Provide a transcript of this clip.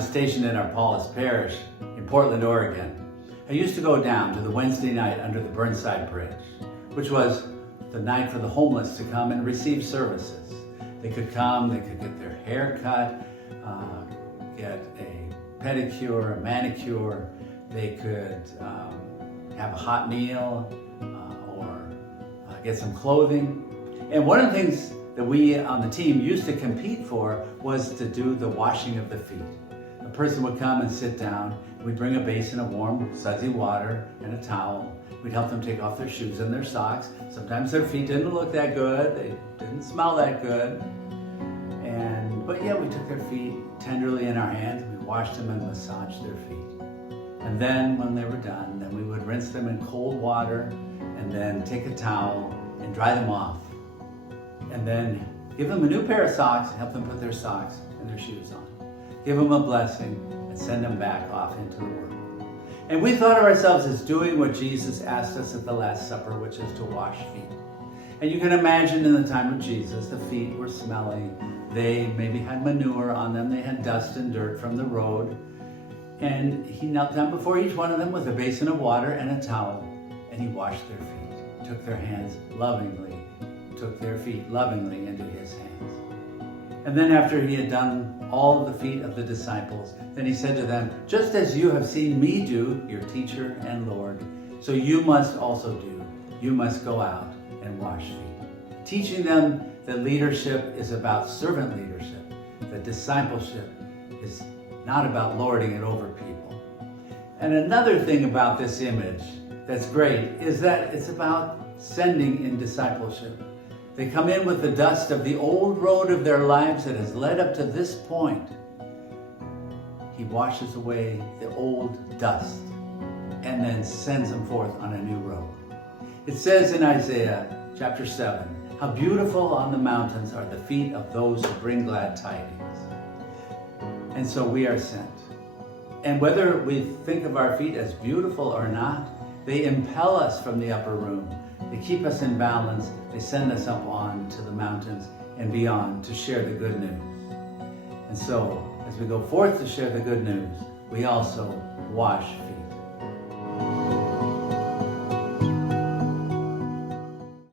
was stationed in our Paulist parish in Portland, Oregon, I used to go down to the Wednesday night under the Burnside Bridge, which was the night for the homeless to come and receive services. They could come, they could get their hair cut, get a pedicure, a manicure, they could have a hot meal or get some clothing. And one of the things that we on the team used to compete for was to do the washing of the feet. A person would come and sit down. We'd bring a basin of warm, sudsy water and a towel. We'd help them take off their shoes and their socks. Sometimes their feet didn't look that good. They didn't smell that good. But yeah, we took their feet tenderly in our hands. We washed them and massaged their feet. And then when they were done, then we would rinse them in cold water and then take a towel and dry them off. And then give them a new pair of socks and help them put their socks and their shoes on. Give them a blessing and send them back off into the world. And we thought of ourselves as doing what Jesus asked us at the Last Supper, which is to wash feet. And you can imagine in the time of Jesus, the feet were smelly. They maybe had manure on them. They had dust and dirt from the road. And he knelt down before each one of them with a basin of water and a towel. And he washed their feet, took their hands lovingly, took their feet lovingly into his hands. And then after he had done all of the feet of the disciples, then he said to them, just as you have seen me do, your teacher and Lord, so you must also do. You must go out and wash feet. Teaching them that leadership is about servant leadership, that discipleship is not about lording it over people. And another thing about this image that's great is that it's about sending in discipleship. They come in with the dust of the old road of their lives that has led up to this point. He washes away the old dust and then sends them forth on a new road. It says in Isaiah chapter 7, how beautiful on the mountains are the feet of those who bring glad tidings. And so we are sent. And whether we think of our feet as beautiful or not, they impel us from the upper room. They keep us in balance. They send us up on to the mountains and beyond to share the good news. And so, as we go forth to share the good news, we also wash feet.